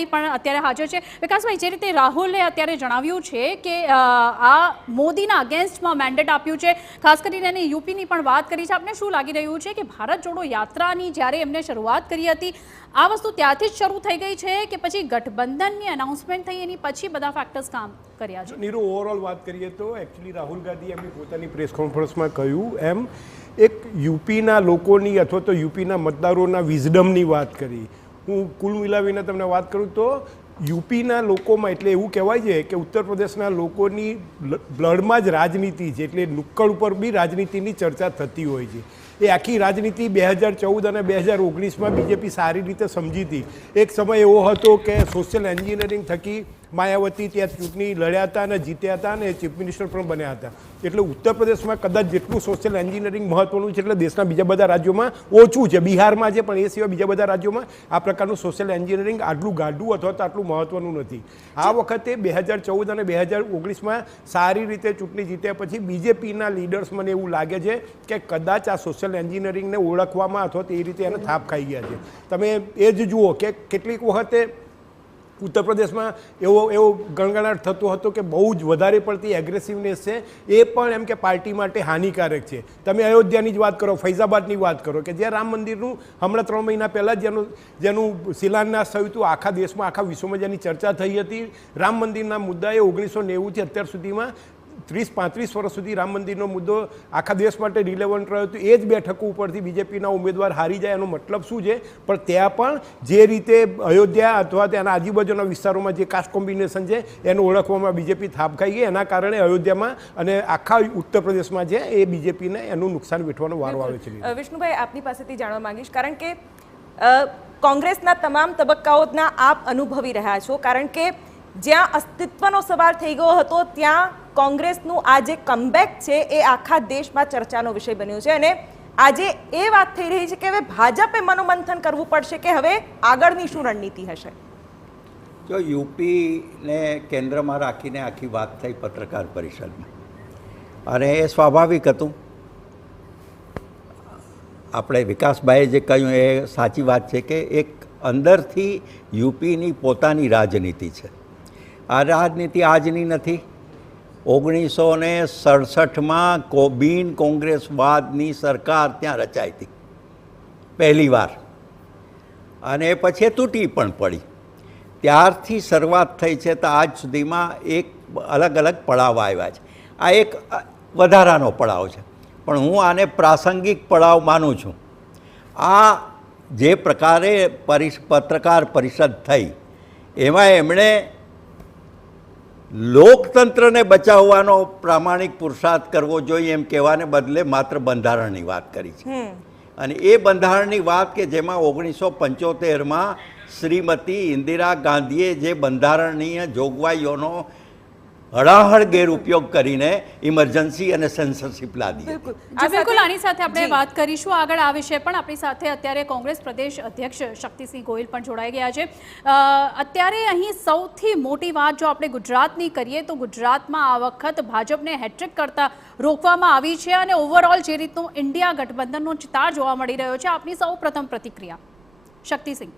વિકાસભાઈ પણ અત્યારે હાજર છે. વિકાસભાઈ, જે રીતે રાહુલે અત્યારે જણાવ્યું છે કે આ મોદીના અગેન્સ્ટમાં મેન્ડેટ આપ્યું છે, ખાસ કરીને એને યુપીની પણ વાત કરી છે, આપને શું લાગી રહ્યું છે કે ભારત જોડો યાત્રાની જ્યારે એમને શરૂઆત કરી હતી આ વસ્તુ ત્યાંથી જ શરૂ થઈ ગઈ છે કે પછી ગઠબંધનની અનાઉન્સમેન્ટ થઈ એની પછી બધા ફેક્ટર્સ કામ કર્યા છે? નીરુ, ઓવરઓલ વાત કરીએ તો એકચ્યુઅલી રાહુલ ગાંધી એમની પોતાની પ્રેસ કોન્ફરન્સમાં કહ્યું એમ એક યુપીના લોકોની અથવા તો યુપીના મતદારોના વિઝડમની વાત કરી. હું કુલ મિલાવીને તમને વાત કરું તો યુપીના લોકોમાં એટલે એવું કહેવાય છે કે ઉત્તર પ્રદેશના લોકોની બ્લડમાં જ રાજનીતિ છે, એટલે નુક્કડ ઉપર બી રાજનીતિની ચર્ચા થતી હોય છે. એ આખી રાજનીતિ 2014 અને 2019માં બીજેપી સારી રીતે સમજી હતી. એક સમય એવો હતો કે સોશિયલ એન્જિનિયરિંગ થકી માયાવતી ત્યાં ચૂંટણી લડ્યા હતા અને જીત્યા હતા અને ચીફ મિનિસ્ટર પણ બન્યા હતા. એટલે ઉત્તર પ્રદેશમાં કદાચ જેટલું સોશિયલ એન્જિનિયરિંગ મહત્વનું છે એટલે દેશના બીજા બધા રાજ્યોમાં ઓછું છે. બિહારમાં છે પણ એ સિવાય બીજા બધા રાજ્યોમાં આ પ્રકારનું સોશિયલ એન્જિનિયરિંગ આટલું ગાઢું અથવા તો આટલું મહત્વનું નથી. આ વખતે 2014 અને 2019માં સારી રીતે ચૂંટણી જીત્યા પછી બીજેપીના લીડર્સ મને એવું લાગે છે કે કદાચ આ સોશિયલ એન્જિનિયરિંગને ઓળખવામાં અથવા તો એ રીતે એને થાપ ખાઈ ગયા છે. તમે એ જ જુઓ કે કેટલીક વખતે ઉત્તર પ્રદેશમાં એવો ગણગણાટ થતો હતો કે બહુ જ વધારે પડતી એગ્રેસિવનેસ છે, એ પણ એમ કે પાર્ટી માટે હાનિકારક છે. તમે અયોધ્યાની જ વાત કરો, ફૈઝાબાદની વાત કરો કે જ્યાં રામ મંદિરનું હમણાં 3 મહિના પહેલાં જેનું શિલાન્યાસ થયું હતું, આખા દેશમાં આખા વિશ્વમાં જેની ચર્ચા થઈ હતી. રામ મંદિરના મુદ્દાએ 1990થી અત્યાર સુધીમાં 30-35 વર્ષ સુધી રામ મંદિરનો મુદ્દો આખા દેશ માટે રિલેવન્ટ રહ્યો હતો. એ જ બેઠકો ઉપરથી બીજેપીના ઉમેદવાર હારી જાય એનો મતલબ શું છે? પણ ત્યાં પણ જે રીતે અયોધ્યા અથવા તેના આજુબાજુના વિસ્તારોમાં જે કાસ્ટ કોમ્બિનેશન છે એને ઓળખવામાં બીજેપી થાપ ખાઈ ગઈ. એના કારણે અયોધ્યામાં અને આખા ઉત્તર પ્રદેશમાં છે એ બીજેપીને એનું નુકસાન વેઠવાનો વારો આવે છે. વિષ્ણુભાઈ, આપની પાસેથી જાણવા માંગીશ, કારણ કે કોંગ્રેસના તમામ તબક્કાઓના આપ અનુભવી રહ્યા છો, કારણ કે જ્યાં અસ્તિત્વનો સવાલ થઈ ગયો હતો ત્યાં કોંગ્રેસનું આ જે કમબેક છે એ આખા દેશમાં ચર્ચાનો વિષય બન્યો છે અને આજે એ વાત થઈ રહી છે કે હવે ભાજપે મનોમંથન કરવું પડશે કે હવે આગળની શું રણનીતિ હશે. જો યુપીને કેન્દ્રમાં રાખીને આખી વાત થઈ પત્રકાર પરિષદમાં, અને એ સ્વાભાવિક હતું. આપણે વિકાસભાઈએ જે કહ્યું એ સાચી વાત છે કે એક અંદરથી યુપીની પોતાની રાજનીતિ છે. આ રાજનીતિ આજની નથી. 1967માં બિન કોંગ્રેસવાદની સરકાર ત્યાં રચાઈ હતી પહેલીવાર, અને પછી તૂટી પણ પડી. ત્યારથી શરૂઆત થઈ છે તો આજ સુધીમાં એક અલગ અલગ પડાવ આવ્યા છે. આ એક વધારાનો પડાવ છે, પણ હું આને પ્રાસંગિક પડાવ માનું છું. આ જે પ્રકારે પત્રકાર પરિષદ થઈ એમાં એમણે લોકતંત્રને બચાવવાનો પ્રામાણિક પુરુષાર્થ કરવો જોઈએ એમ કહેવાને બદલે માત્ર બંધારણની વાત કરી છે. અને એ બંધારણની વાત કે જેમાં 1975માં શ્રીમતી ઇન્દિરા ગાંધીએ જે બંધારણીય જોગવાઈઓનો હળાહળ ગેરઉપયોગ કરીને ઇમરજન્સી અને સેન્સરશિપ લાદી. બિલકુલ, આની સાથે આપણે વાત કરીશું આગળ આ વિશે પણ. આપણી સાથે અત્યારે કોંગ્રેસ પ્રદેશ અધ્યક્ષ શક્તિસિંહ ગોહિલ પણ જોડાઈ ગયા છે. અત્યારે અહીં સૌથી મોટી વાત જો આપણે ગુજરાતની કરીએ તો ગુજરાતમાં આ વખત ભાજપને હેટ્રિક કરતા રોકવામાં આવી છે અને ઓવરઓલ જે રીતનું ઇન્ડિયા ગઠબંધનનો ચિતાર જોવા મળી રહ્યો છે, આપની સૌ પ્રથમ પ્રતિક્રિયા શક્તિસિંહ.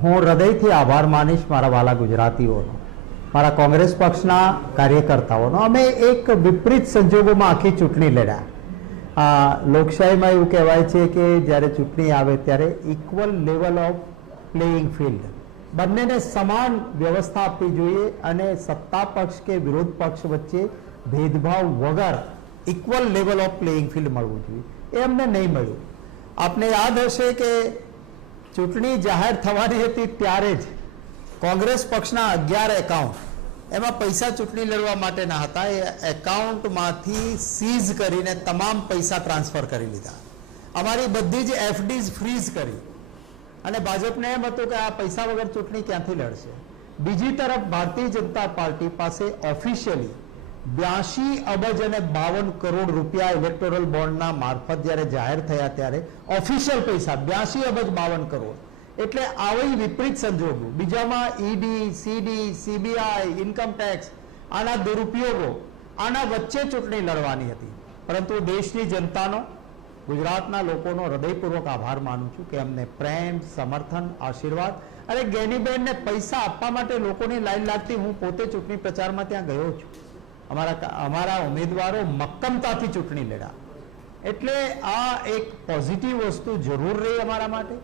હું હૃદયથી આભાર માનીશ મારા વાલા ગુજરાતીઓનો, મારા કોંગ્રેસ પક્ષના કાર્યકર્તાઓનો. અમે એક વિપરીત સંજોગોમાં આખી ચૂંટણી લડ્યા. લોકશાહીમાં એવું કહેવાય છે કે જ્યારે ચૂંટણી આવે ત્યારે equal level of playing field, બંનેને સમાન વ્યવસ્થા આપવી જોઈએ અને સત્તા પક્ષ કે વિરોધ પક્ષ વચ્ચે ભેદભાવ વગર equal level of playing field મળવું જોઈએ. એ અમને નહીં મળ્યું. આપને યાદ હશે કે ચૂંટણી જાહેર થવાની હતી ત્યારે જ કોંગ્રેસ પક્ષના 11 એકાઉન્ટ, એમાં પૈસા ચૂંટણી લડવા માટેના હતા, એ એકાઉન્ટમાંથી સીઝ કરીને તમામ પૈસા ટ્રાન્સફર કરી લીધા. અમારી બધી જ એફડીઝ ફ્રીઝ કરી અને ભાજપને એમ હતું કે આ પૈસા વગર ચૂંટણી ક્યાંથી લડશે. બીજી તરફ ભારતીય જનતા પાર્ટી પાસે ઓફિશિયલી 82 અબજ અને 52 કરોડ રૂપિયા ઇલેક્ટોરલ બોન્ડના મારફત જ્યારે જાહેર થયા ત્યારે ઓફિશિયલ પૈસા 82 અબજ 52 કરોડ. એટલે આવી વિપરીત સંજોગો, બીજામાં ઈડી, સીડી, સીબીઆઈ, ઇન્કમ ટેક્સ, આના દુરુપયોગો, આના વચ્ચે ચૂંટણી લડવાની હતી. પરંતુ દેશની જનતાનો ગુજરાતના લોકોનો હૃદયપૂર્વક આભાર માનું છું કે અમને પ્રેમ, સમર્થન, આશીર્વાદ અને ગેનીબેનને પૈસા આપવા માટે લોકોની લાઈન લાગતી. હું પોતે ચૂંટણી પ્રચારમાં ત્યાં ગયો છું. અમારા ઉમેદવારો મક્કમતાથી ચૂંટણી લડ્યા. એટલે આ એક પોઝિટિવ વસ્તુ જરૂર રહી અમારા માટે.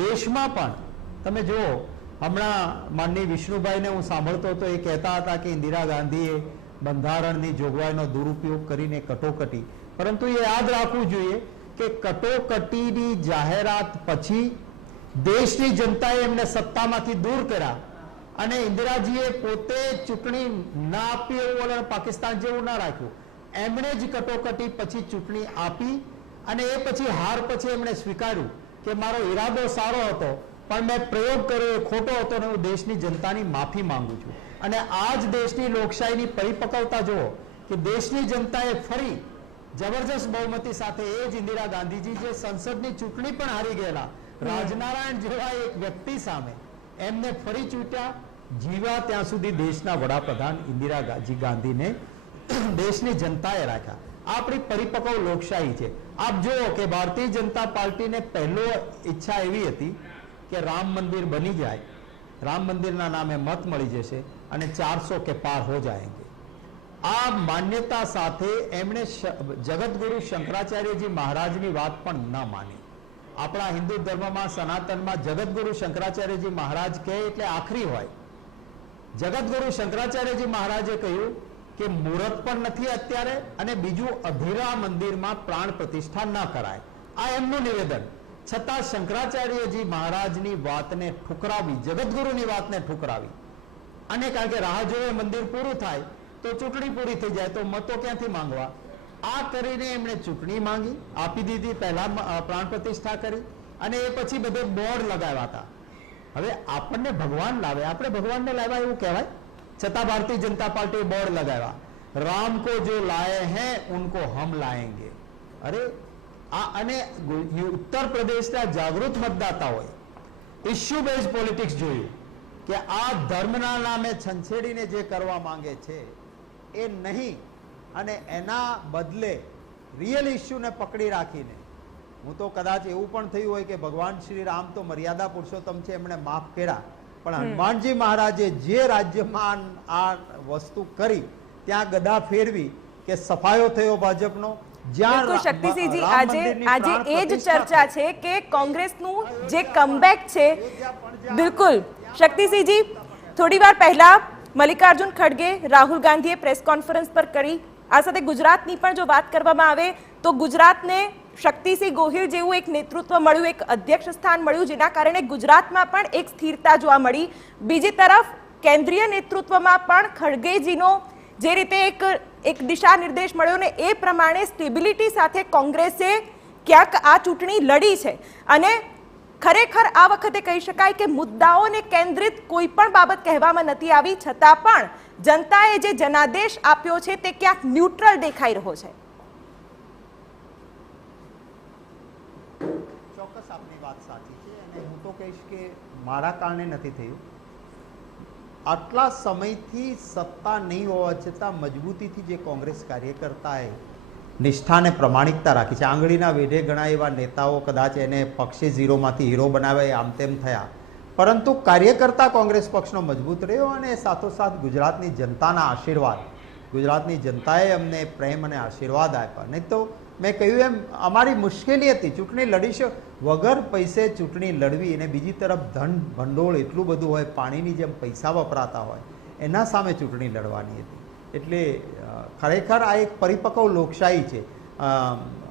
દેશમાં પણ તમે જુઓ, હમણાં માનનીય વિષ્ણુભાઈને હું સાંભળતો હતો, એ કહેતા હતા કે ઇન્દિરા ગાંધીએ બંધારણની જોગવાઈનો દુરુપયોગ કરીને કટોકટી, પરંતુ એ યાદ રાખવું જોઈએ કે કટોકટીની જાહેરાત પછી દેશની જનતાએ એમને સત્તામાંથી દૂર કર્યા અને ઇન્દિરાજીએ પોતે ચૂંટણી ના આપી એવું વલણ પાકિસ્તાન જેવું ના રાખ્યું. એમણે જ કટોકટી પછી ચૂંટણી આપી અને એ પછી હાર પછી એમણે સ્વીકાર્યું કે મારો ઈરાદો સારો હતો પણ મેં પ્રયોગ કર્યો એ ખોટો હતો અને હું દેશની જનતાની માફી માંગુ છું. અને આ જ દેશની લોકશાહીની પરિપક્વતા જુઓ કે દેશની જનતાએ ફરી જબરજસ્ત બહુમતી સાથે એ જ ઇન્દિરા ગાંધીજી જે સંસદની ચૂંટણી પણ હારી ગયેલા રાજનારાયણ જેવા એક વ્યક્તિ સામે એમને ફરી ચૂંટ્યા. જીવ્યા ત્યાં સુધી દેશના વડાપ્રધાન ઇન્દિરા ગાંધીને દેશની જનતાએ રાખ્યા. આપણી પરિપક્વ લોકશાહી છે. આપ જુઓ કે ભારતીય જનતા પાર્ટીને પહેલો ઈચ્છા એવી હતી કે રામ મંદિર બની જાય, રામ મંદિરના નામે મત મળી જશે અને 400 કે પાર હો જાएंगे. આ માન્યતા સાથે એમણે જગતગુરુ શંકરાચાર્યજી મહારાજની વાત પણ ન માની. આપણા હિન્દુ ધર્મમાં સનાતનમાં જગતગુરુ શંકરાચાર્યજી મહારાજ કહે એટલે આખરી હોય. જગતગુરુ શંકરાચાર્યજી મહારાજે કહ્યું કે મુહૂર્ત પણ નથી અત્યારે અને બીજું અધીરા મંદિરમાં પ્રાણ પ્રતિષ્ઠા ન કરાય. આ એમનું નિવેદન. છતાં શંકરાચાર્યજી મહારાજની વાતને ઠુકરાવી, જગતગુરુની વાતને ઠુકરાવી. અને કારણ કે રાહ જોવે મંદિર પૂરું થાય તો ચૂંટણી પૂરી થઈ જાય તો મતો ક્યાંથી માંગવા, આ કરીને એમણે ચૂંટણી માંગી, આપી દીધી, પહેલા પ્રાણ પ્રતિષ્ઠા કરી અને એ પછી બધે બોર્ડ લગાવ્યા હતા. હવે આપણને ભગવાન લાવે, આપણે ભગવાનને લાવ્યા એવું કહેવાય, છતાં ભારતીય જનતા પાર્ટીએ બોર્ડ લગાવ્યા, રામ કો જો લાયે હૈ ઉनको હમ લાએંગે. અરે આ અને ઉત્તર પ્રદેશના જાગૃત મતદાતાઓએ ઇશ્યુ બેઝ પોલિટિક્સ જોયું કે આ ધર્મના નામે છંછેડીને જે કરવા માંગે છે એ નહીં અને એના બદલે રિયલ ઇશ્યુને પકડી રાખીને, હું તો કદાચ એવું પણ થયું હોય કે ભગવાન શ્રી રામ તો મર્યાદા પુરુષોત્તમ છે, એમણે માફ કર્યા, પણ હનુમાનજી મહારાજે જે રાજ્યમાં આ વસ્તુ કરી ત્યાં ગદા ફેરવી કે સફાયો થયો ભાજપનો. બિલકુલ શક્તિસિંહજી, આજે એ જ ચર્ચા છે કે કોંગ્રેસનું જે કમબેક છે. બિલકુલ શક્તિસિંહજી, થોડી વાર પહેલા મલ્લિકાર્જુન ખડગે, રાહુલ ગાંધીએ પ્રેસ કોન્ફરન્સ પર કરી. આ સાથે ગુજરાતની પણ જો વાત કરવામાં આવે તો ગુજરાતને શક્તિસિંહ ગોહિલ જેવું એક નેતૃત્વ મળ્યું, એક અધ્યક્ષ સ્થાન મળ્યું, જેના કારણે ગુજરાતમાં પણ એક સ્થિરતા જોવા મળી. બીજી તરફ કેન્દ્રીય નેતૃત્વમાં પણ ખડગેજીનો જે રીતે એક દિશા નિર્દેશ મળ્યો ને એ પ્રમાણે સ્ટેબિલિટી સાથે કોંગ્રેસે ક્યાંક આ ચૂંટણી લડી છે. અને ખરેખર આ વખતે કહી શકાય કે મુદ્દાઓને કેન્દ્રિત કોઈ પણ બાબત કહેવામાં નથી આવી, છતાં પણ જનતાએ જે જનાદેશ આપ્યો છે તે ક્યાંક ન્યુટ્રલ દેખાઈ રહ્યો છે. ચોક્કસ આપની વાત સાચી છે અને હું તો કહીશ કે મારા કારણે નથી થયું. આટલા સમયથી સત્તા નહીં હોવા છતાં મજબૂતીથી જે કોંગ્રેસ કાર્યકર્તાએ નિષ્ઠાને પ્રમાણિકતા રાખી છે. આંગળીના વેઢે ઘણા એવા નેતાઓ કદાચ એને પક્ષે ઝીરોમાંથી હીરો બનાવ્યા, આમ તેમ થયા, પરંતુ કાર્યકર્તા કોંગ્રેસ પક્ષનો મજબૂત રહ્યો અને સાથોસાથ ગુજરાતની જનતાના આશીર્વાદ, ગુજરાતની જનતાએ અમને પ્રેમ અને આશીર્વાદ આપ્યા. નહીં તો મેં કહ્યું એમ અમારી મુશ્કેલી હતી, ચૂંટણી લડીશું વગર પૈસે ચૂંટણી લડવી અને બીજી તરફ ધન ભંડોળ એટલું બધું હોય, પાણીની જેમ પૈસા વપરાતા હોય, એના સામે ચૂંટણી લડવાની હતી. એટલે ખરેખર આ એક પરિપક્વ લોકશાહી છે.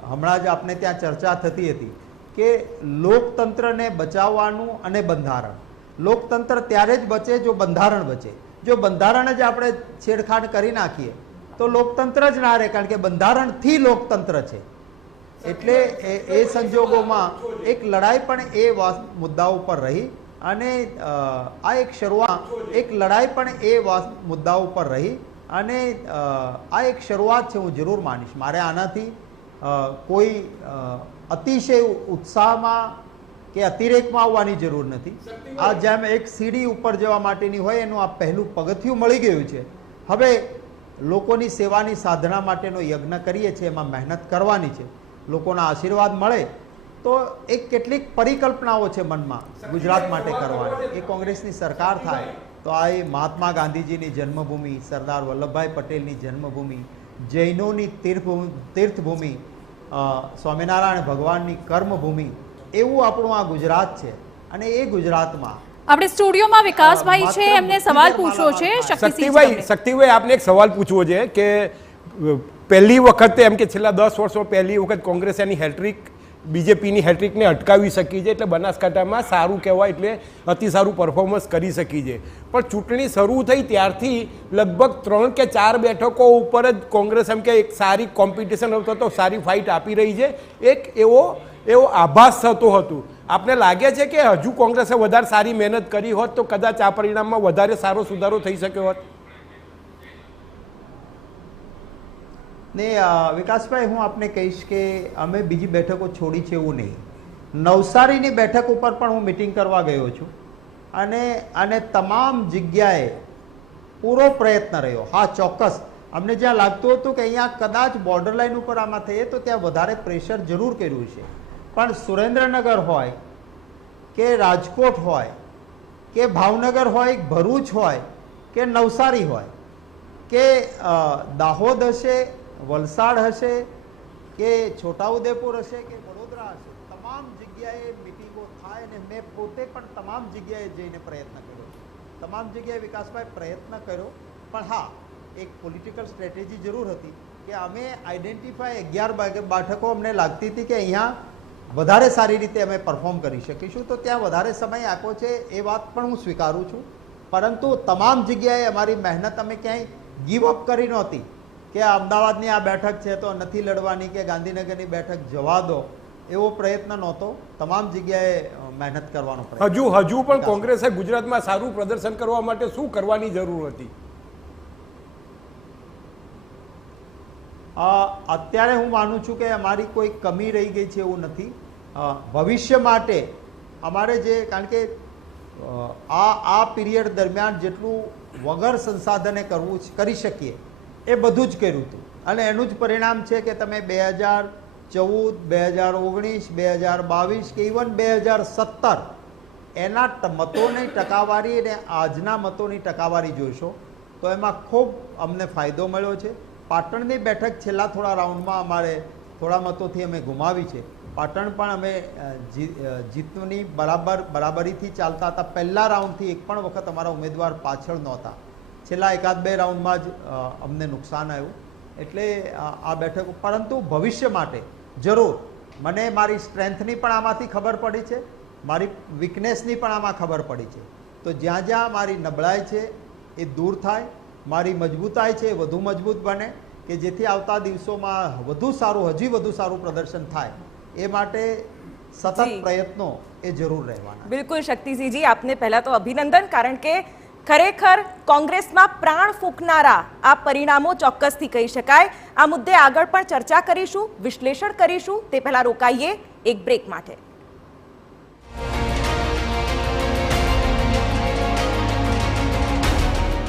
હમણાં જ આપણે ત્યાં ચર્ચા થતી હતી કે લોકતંત્રને બચાવવાનું અને બંધારણ. લોકતંત્ર ત્યારે જ બચે જો બંધારણ બચે. જો બંધારણ જ આપણે છેડછાડ કરી નાખીએ તો લોકતંત્ર જ ના રહે, કારણ કે બંધારણથી લોકતંત્ર છે. એટલે એ સંજોગોમાં એક લડાઈ પણ એ મુદ્દા ઉપર રહી અને આ એક શરૂઆત, એક લડાઈ પણ એ મુદ્દા ઉપર રહી અને આ એક શરૂઆત છે, હું જરૂર માનીશ. મારે આનાથી કોઈ અતિશય ઉત્સાહમાં કે અતિરેકમાં આવવાની જરૂર નથી. આ જેમ એક સીડી ઉપર જવા માટેની હોય એનું આ પહેલું પગથિયું મળી ગયું છે. હવે લોકોની સેવાની સાધના માટેનો યજ્ઞ કરીએ છીએ, એમાં મહેનત કરવાની છે. લોકોના આશીર્વાદ મળે તો એક કેટલીક પરિકલ્પનાઓ છે મનમાં ગુજરાત માટે કરવાની. એ કોંગ્રેસની સરકાર થાય તો આ એ મહાત્મા ગાંધીજીની જન્મભૂમિ, સરદાર વલ્લભભાઈ પટેલની જન્મભૂમિ, જૈનોની તીર્થભૂમિ, સ્વામિનારાયણ ભગવાનની કર્મભૂમિ, એવું આપણું આ ગુજરાત છે. અને એ ગુજરાતમાં આપણે સ્ટુડિયોમાં વિકાસભાઈ છે, એમને સવાલ પૂછવો છે. શક્તિભાઈ આપને એક સવાલ પૂછવો છે કે પહેલી વખતે એમ કે છેલ્લા 10 વર્ષમાં પહેલી વખત કોંગ્રેસ એની હેટ્રિક બીજેપીની હેટ્રિકને અટકાવી શકી છે, એટલે બનાસકાંઠામાં સારું કહેવાય, એટલે અતિ સારું પરફોર્મન્સ કરી શકી છે. પણ ચૂંટણી શરૂ થઈ ત્યારથી લગભગ 3 કે 4 બેઠકો ઉપર જ કોંગ્રેસ એમ કે એક સારી કોમ્પિટિશન હતો, સારી ફાઇટ આપી રહી છે. એક એવો આભાસ થતો હતો. આપને લાગે છે કે હજુ કોંગ્રેસે વધારે સારી મહેનત કરી હોત તો કદાચ આ પરિણામમાં વધારે સારો સુધારો થઈ શક્યો હોત? ને વિકાસભાઈ, હું આપને કહીશ કે અમે બીજી બેઠકો છોડી છે એવું નહીં. નવસારીની બેઠક ઉપર પણ હું મિટિંગ કરવા ગયો છું અને તમામ જગ્યાએ પૂરો પ્રયત્ન રહ્યો. હા, ચોક્કસ અમને જ્યાં લાગતું હતું કે અહીંયા કદાચ બોર્ડર લાઈન ઉપર આમાં થઈએ તો ત્યાં વધારે પ્રેશર જરૂર કર્યું છે. પણ સુરેન્દ્રનગર હોય કે રાજકોટ હોય કે ભાવનગર હોય, ભરૂચ હોય કે નવસારી હોય કે દાહોદ હશે, વલસાડ હશે કે છોટાઉદેપુર હશે કે વડોદરા હશે, તમામ જગ્યાએ મિટિંગો થાય અને મેં પોતે પણ તમામ જગ્યાએ જઈને પ્રયત્ન કર્યો. તમામ જગ્યાએ વિકાસભાઈ પ્રયત્ન કર્યો. પણ હા, એક પોલિટિકલ સ્ટ્રેટેજી જરૂર હતી કે અમે આઈડેન્ટિફાય 11 બેઠકો અમને લાગતી હતી કે અહીંયા વધારે સારી રીતે અમે પરફોર્મ કરી શકીશું, તો ત્યાં વધારે સમય આપ્યો છે, એ વાત પણ હું સ્વીકારું છું. પરંતુ તમામ જગ્યાએ અમારી મહેનત અમે ક્યાંય ગીવ અપ કરી નહોતી કે અમદાવાદની આ બેઠક છે તો નથી લડવાની કે ગાંધીનગરની બેઠક જવા દો, એવો પ્રયત્ન નહોતો. તમામ જગ્યાએ મહેનત કરવાનો પ્રયત્ન. હજુ પણ કોંગ્રેસે ગુજરાતમાં સારું પ્રદર્શન કરવા માટે શું કરવાની જરૂર હતી? અત્યારે હું માનું છું કે અમારી કોઈ કમી રહી ગઈ છે એવું નથી. ભવિષ્ય માટે અમારે કારણ કે આ પીરિયડ દરમિયાન જેટલું વગર સંસાધને કરી શકીએ એ બધું જ કર્યું હતું. અને એનું જ પરિણામ છે કે તમે 2014, 2019, 2022 કે ઇવન 2017 એના મતોની ટકાવારી અને આજના મતોની ટકાવારી જોશો તો એમાં ખૂબ અમને ફાયદો મળ્યો છે. પાટણની બેઠક છેલ્લા થોડા રાઉન્ડમાં અમારે થોડા મતોથી અમે ગુમાવી છે. પાટણ પણ અમે જીતની બરાબરીથી ચાલતા હતા. પહેલા રાઉન્ડથી એક પણ વખત અમારા ઉમેદવાર પાછળ નહોતા. છેલ્લા 1-2 રાઉન્ડમાં જ અમને નુકસાન આવ્યું. એટલે આ બેઠક, પરંતુ ભવિષ્ય માટે જરૂર મને મારી સ્ટ્રેન્થની પણ આમાંથી ખબર પડી છે, મારી વીકનેસની પણ આમાં ખબર પડી છે. તો જ્યાં જ્યાં મારી નબળાઈ છે એ દૂર થાય, મારી મજબૂતાઈ છે એ વધુ મજબૂત બને, કે જેથી આવતા દિવસોમાં હજી વધુ સારું પ્રદર્શન થાય એ માટે સતત પ્રયત્નો એ જરૂર રહેવાના. બિલકુલ શક્તિસિંહજી, આપને પહેલા તો અભિનંદન, કારણ કે ખરેખર કોંગ્રેસમાં પ્રાણ ફૂંકનારા આ પરિણામો ચોક્કસથી કહી શકાય. આ મુદ્દે આગળ પણ ચર્ચા કરીશું, વિશ્લેષણ કરીશું. તે પહેલા રોકાઈએ એક બ્રેક માટે.